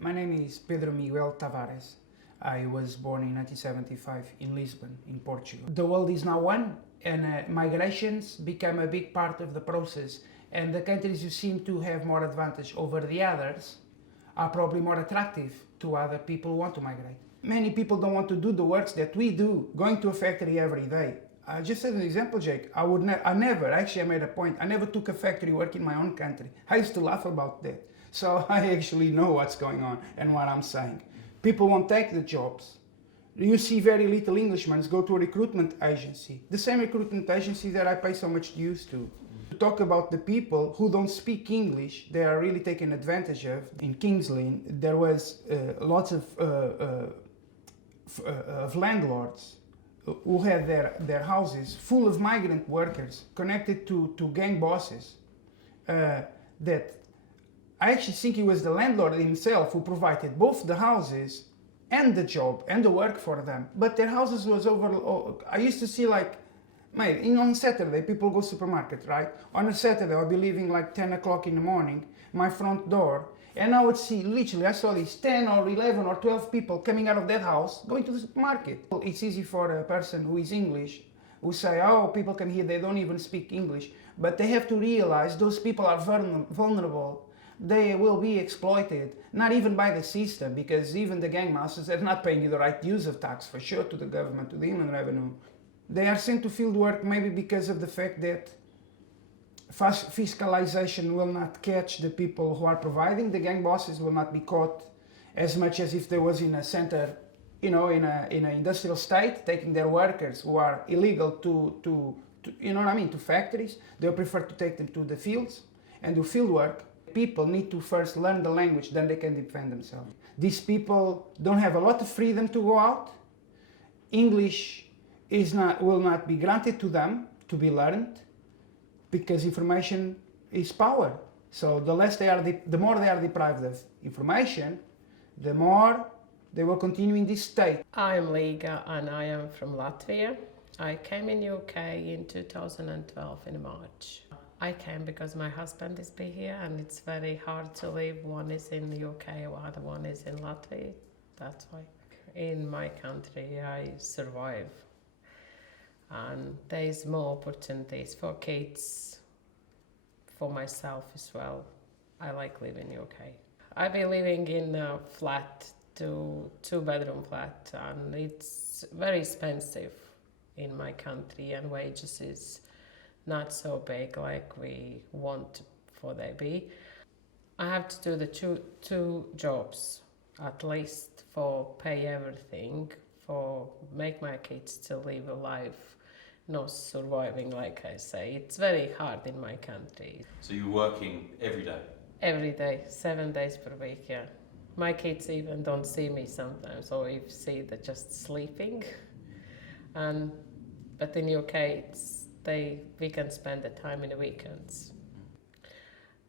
My name is Pedro Miguel Tavares. I was born in 1975 in Lisbon, in Portugal. The world is now one, and migrations become a big part of the process, and the countries who seem to have more advantage over the others are probably more attractive to other people who want to migrate. Many people don't want to do the works that we do, going to a factory every day. I just said an example, Jake. I made a point, I never took a factory work in my own country. I used to laugh about that. So I actually know what's going on and what I'm saying. People won't take the jobs. You see very little Englishmen go to a recruitment agency, the same recruitment agency that I pay so much dues to. To talk about the people who don't speak English, they are really taken advantage of. In King's Lynn, there was lots of landlords who had their houses full of migrant workers connected to gang bosses that I actually think it was the landlord himself who provided both the houses and the job and the work for them. But their houses was I used to see on Saturday, people go supermarket, right? On a Saturday, I'll be leaving 10 o'clock in the morning, my front door, and I would see, literally, I saw these 10 or 11 or 12 people coming out of that house, going to the supermarket. It's easy for a person who is English, who say, oh, people come here, they don't even speak English. But they have to realize those people are vulnerable. They will be exploited, not even by the system, because even the gang masters are not paying you the right use of tax, for sure, to the government, to the Inland Revenue. They are sent to field work maybe because of the fact that fiscalization will not catch the people who are providing. The gang bosses will not be caught as much as if there was in a center, in an industrial state, taking their workers who are illegal to factories. They'll prefer to take them to the fields and do field work. People need to first learn the language, then they can defend themselves. These people don't have a lot of freedom to go out. English will not be granted to them to be learned, because information is power. So the more they are deprived of information, the more they will continue in this state. I'm Leana and I am from Latvia. I came in UK in 2012 in March. I came because my husband is here and it's very hard to live. One is in the UK, other one is in Latvia. That's why. In my country I survive. And there is more opportunities for kids, for myself as well. I like living in UK. I've been living in a flat, two-bedroom flat, and it's very expensive in my country, and wages is not so big like we want for they be. I have to do the two jobs at least for pay everything, for make my kids to live a life, not surviving like I say. It's very hard in my country. So you're working every day? Every day, 7 days per week, yeah. My kids even don't see me sometimes, or if see, they're just sleeping. But in UK, we can spend the time in the weekends.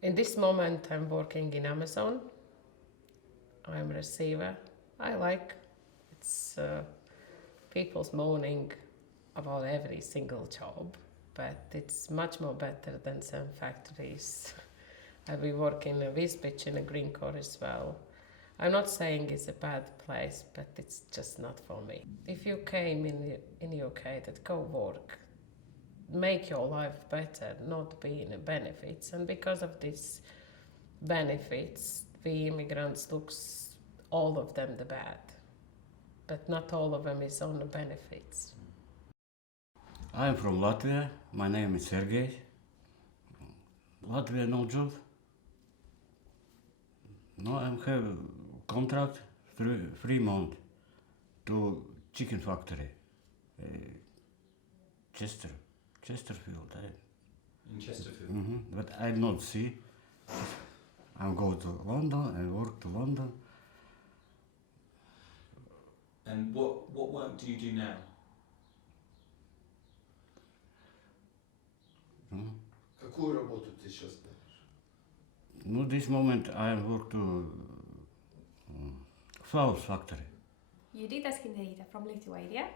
In this moment, I'm working in Amazon. I'm a receiver. I like it's people's moaning about every single job, but it's much more better than some factories. I've been working in Wisbech in a green core as well. I'm not saying it's a bad place, but it's just not for me. If you came in UK, that go work, make your life better, not be in the benefits. And because of these benefits, we immigrants looks all of them the bad, but not all of them is on the benefits. I'm from Latvia. My name is Sergei. Latvia no job. No, I have contract 3 months to chicken factory, Chesterfield. In Chesterfield? Mm-hmm. But I not see. I go to London and work to London. And what work do you do now? Какую работу ты сейчас делаешь? No, this moment I work to flour factory. Judita Skinderita from Lithuania.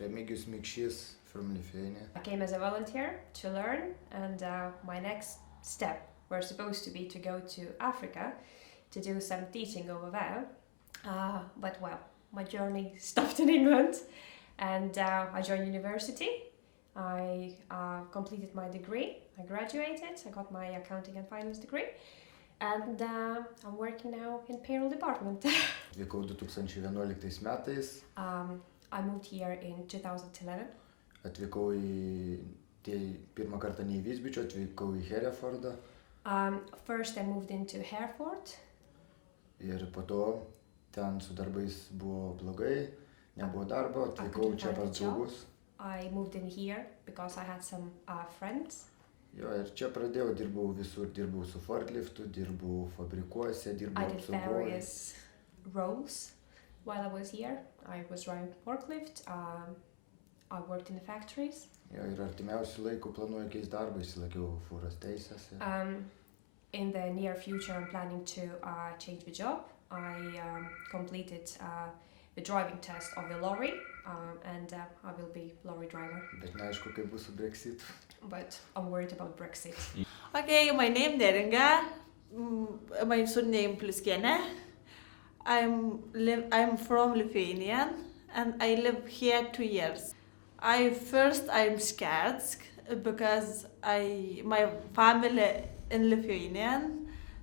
Remigius Mikšys from Lithuania. I came as a volunteer to learn, and my next step was supposed to be to go to Africa to do some teaching over there. But well, my journey stopped in England, and I joined university. I completed my degree. I graduated. I got my accounting and finance degree, and I'm working now in payroll department. Atvykau 2011 metais, I moved here in 2011. atvykau pirmą kartą ne į Visbičio, atvykau į Herefordą First I moved into Hereford. ir po to ten su darbais buvo blogai, nebuvo darbo, atvykau couldn't čia find a pas job. draugus. I moved in here because I had some friends. Jo, ir čia pradėjau, dirbau visur, dirbau su forkliftu, dirbau fabrikuose, I dirbau did apsaugoj. various roles while I was here. I was driving forklift. I worked in the factories. Jo, ir artimiausių laikų planuoju keist darbą, įsilaikiau fūros teisės. In the near future, I'm planning to change the job. I completed the driving test of the lorry, and I will be lorry driver. Bet neaišku, kaip bus su Brexitu. But I'm worried about Brexit. Okay, my name Neringa. My surname Pliskene. I'm from Lithuania and I live here 2 years. I'm scared because my family in Lithuania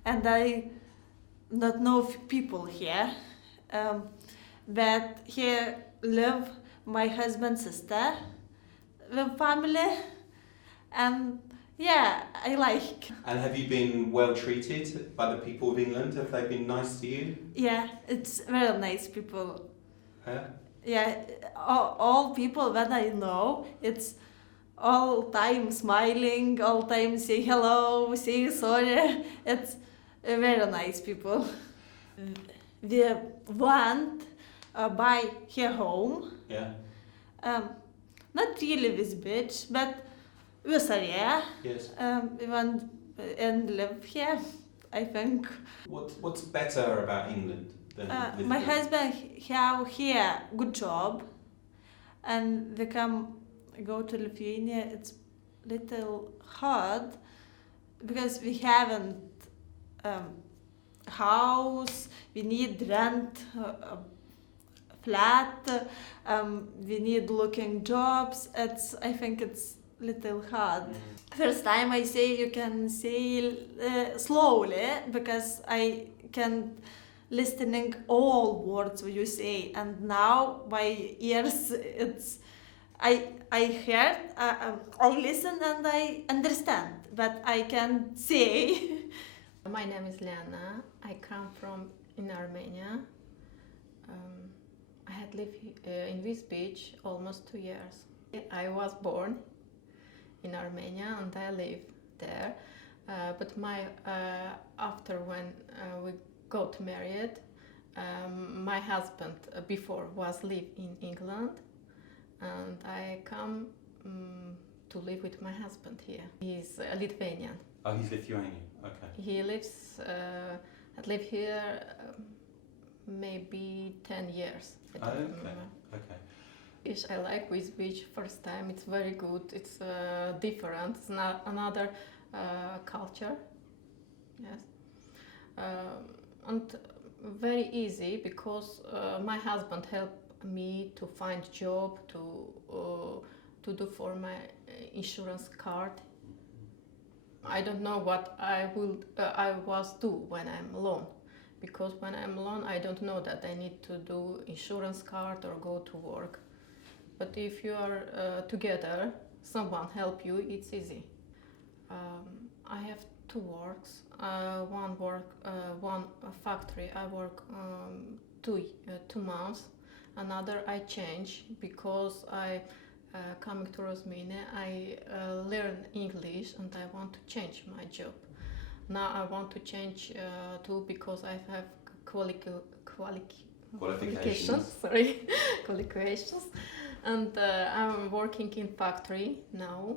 and I not know people here. But here live my husband's sister, the family, and yeah, I like. And have you been well treated by the people of England? Have they been nice to you? Yeah, it's very nice people. Yeah? Yeah, all people that I know, it's all time smiling, all time say hello, say sorry. It's very nice people. We want buy her home. Yeah? Not really this bitch, but this area. Yes. We want and live here, I think. What's better about England than living My here? husband have here good job, and they go to Lithuania. It's little hard because we haven't house. We need rent a flat. We need looking jobs. I think it's little hard. First time I say you can say slowly because I can listening all words you say, and now my ears I heard I listen and I understand, but I can say. My name is Leana. I come from in Armenia. I had lived in this beach almost 2 years. I was born in Armenia and I live there. But after when we got married, my husband before was live in England, and I come to live with my husband here. He's Lithuanian. Oh, he's Lithuanian. Okay. He lives, had lived here maybe 10 years. I don't remember. Okay. Yes, I like with beach first time. It's very good. It's different. It's not another culture. Yes. And very easy because my husband helped me to find job to do for my insurance card. I don't know what I was do when I'm alone, because when I'm alone I don't know that I need to do insurance card or go to work. But if you are together, someone help you, it's easy. I have 2 works. One factory I work 2 months. Another I change because I coming to Rosmini. I learn English and I want to change my job. Now I want to change too because I have qualifications. Sorry, qualifications. And I'm working in factory now,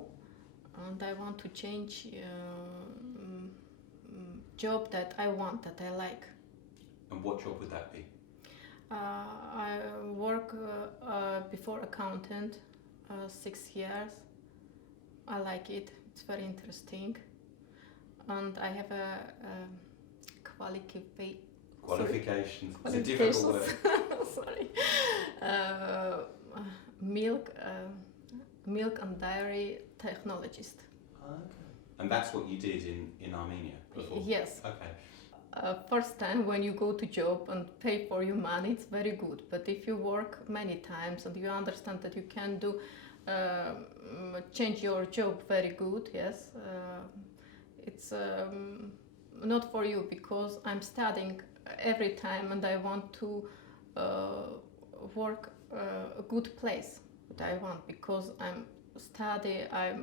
and I want to change job that I want, that I like. And what job would that be? I work before accountant 6 years. I like it. It's very interesting, and I have a Qualifications. It's a difficult word. Sorry. Milk and dairy technologist. Okay. And that's what you did in Armenia before? Yes. Okay. First time when you go to job and pay for your money, it's very good. But if you work many times and you understand that you can do change your job very good, yes, it's not for you, because I'm studying every time and I want to work a good place. What I want, because I'm study, I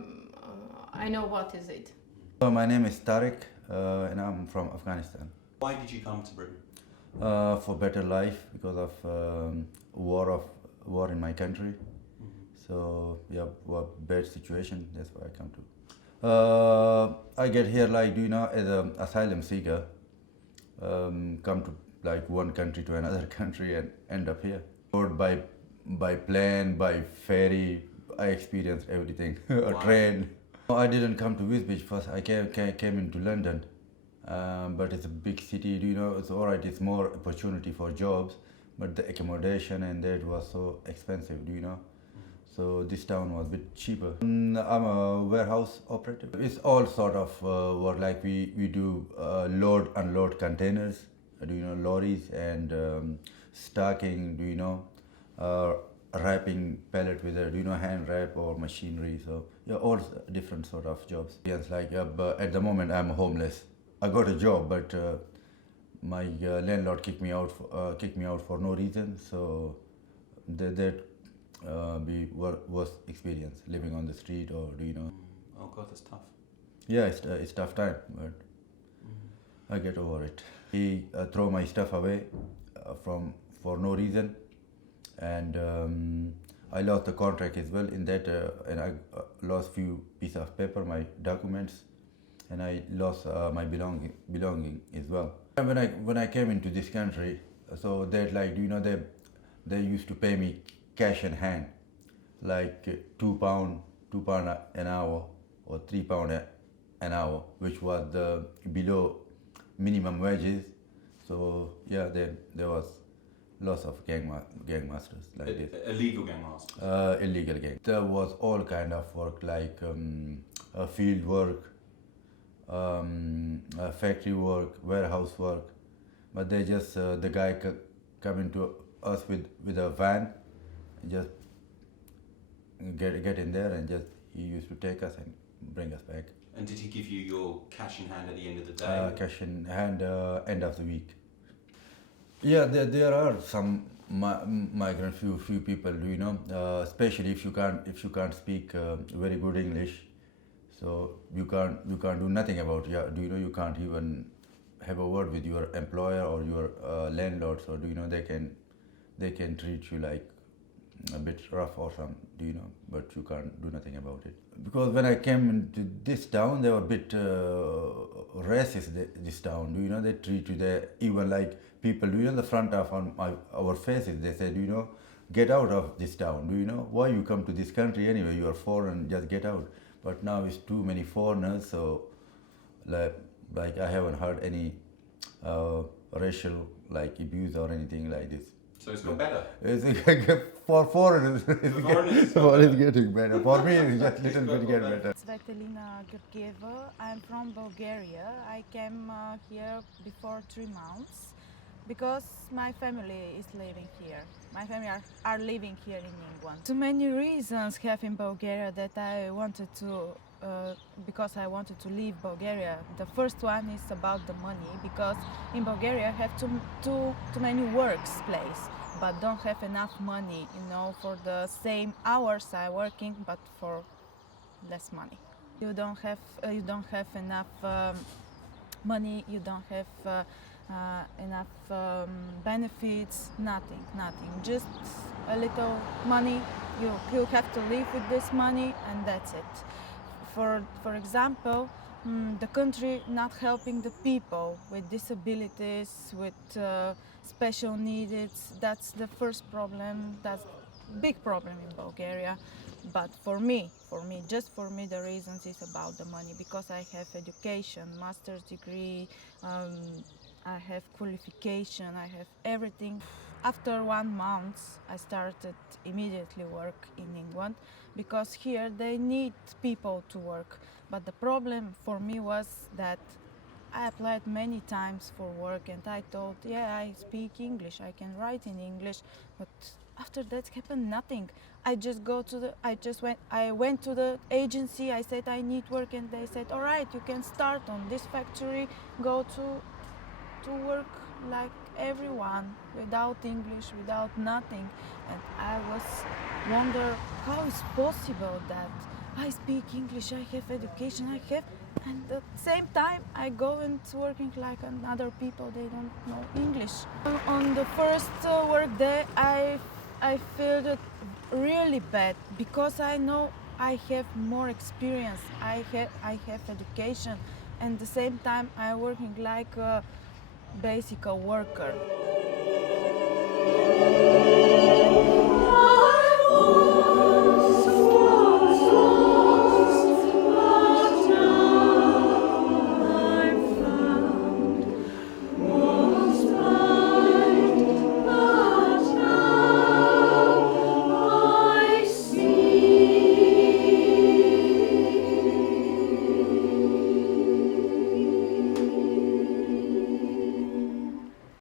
know what is it. My name is Tariq and I'm from Afghanistan. Why did you come to Britain? For better life, because of war in my country. So yeah, bad situation. That's why I come to. I get here like, as an asylum seeker. Come to like one country to another country and end up here. Or by plane, by ferry. I experienced everything. A train. I didn't come to Wisbech first. I came into London. But it's a big city, it's alright, it's more opportunity for jobs, but the accommodation and that was so expensive, So this town was a bit cheaper. I'm a warehouse operative. It's all sort of work, like we do load, unload containers, lorries, and stacking, wrapping pallet with hand wrap or machinery. So yeah, all different sort of jobs. Yes, like but at the moment I'm homeless. I got a job, but my landlord kicked me out for no reason. So that be worst experience, living on the street, or Oh God, that's tough. Yeah, it's tough time, but I get over it. He throw my stuff away for no reason, and I lost the contract as well in that, and I lost few pieces of paper, my documents. And I lost my belonging as well. When I came into this country, so that like they used to pay me cash in hand, like £2 an hour or £3 an hour, which was the below minimum wages. So yeah, there was lots of gangmasters like this. Illegal gangmasters. Illegal gang. There was all kind of work, like field work. Factory work, warehouse work, but they just the guy come into us with a van, and just get in there, and just he used to take us and bring us back. And did he give you your cash in hand at the end of the day? Cash in hand end of the week. Yeah, there are some migrant few people, especially if you can't speak very good English. So you can't do nothing about it. You can't even have a word with your employer or your landlord. So they can treat you like a bit rough or something, but you can't do nothing about it. Because when I came into this town, they were a bit racist. This town, they treat you even like people, the front of our faces. They said, get out of this town. Why you come to this country anyway? You are foreign. Just get out. But now it's too many foreigners, so like I haven't heard any racial abuse or anything like this. So it's got better. For foreigners, it's getting better. For me, it's just little bit get better. Leana. I'm from Bulgaria. I came here before 3 months because my family is living here. My family are living here in England. Too many reasons have in Bulgaria that I wanted to, because I wanted to leave Bulgaria. The first one is about the money, because in Bulgaria I have too many works place, but don't have enough money, for the same hours I working, but for less money. You don't have enough money. You don't have enough benefits, nothing, just a little money. You have to live with this money, and that's it. For example, the country not helping the people with disabilities, with special needs. That's the first problem. That's big problem in Bulgaria. But for me, the reasons is about the money, because I have education, master's degree. have qualification, I have everything. After 1 month, I started immediately work in England because here they need people to work. But the problem for me was that I applied many times for work and I thought, yeah, I speak English, I can write in English, but after that happened nothing. I went to the agency, I said I need work and they said, all right, you can start on this factory, go to work like everyone, without English, without nothing. And I was wonder how is possible that I speak English, I have education, and at the same time I go and working like other people, they don't know English. On the first work day I felt it really bad because I know I have more experience, I have education, and at the same time I working like a basic worker.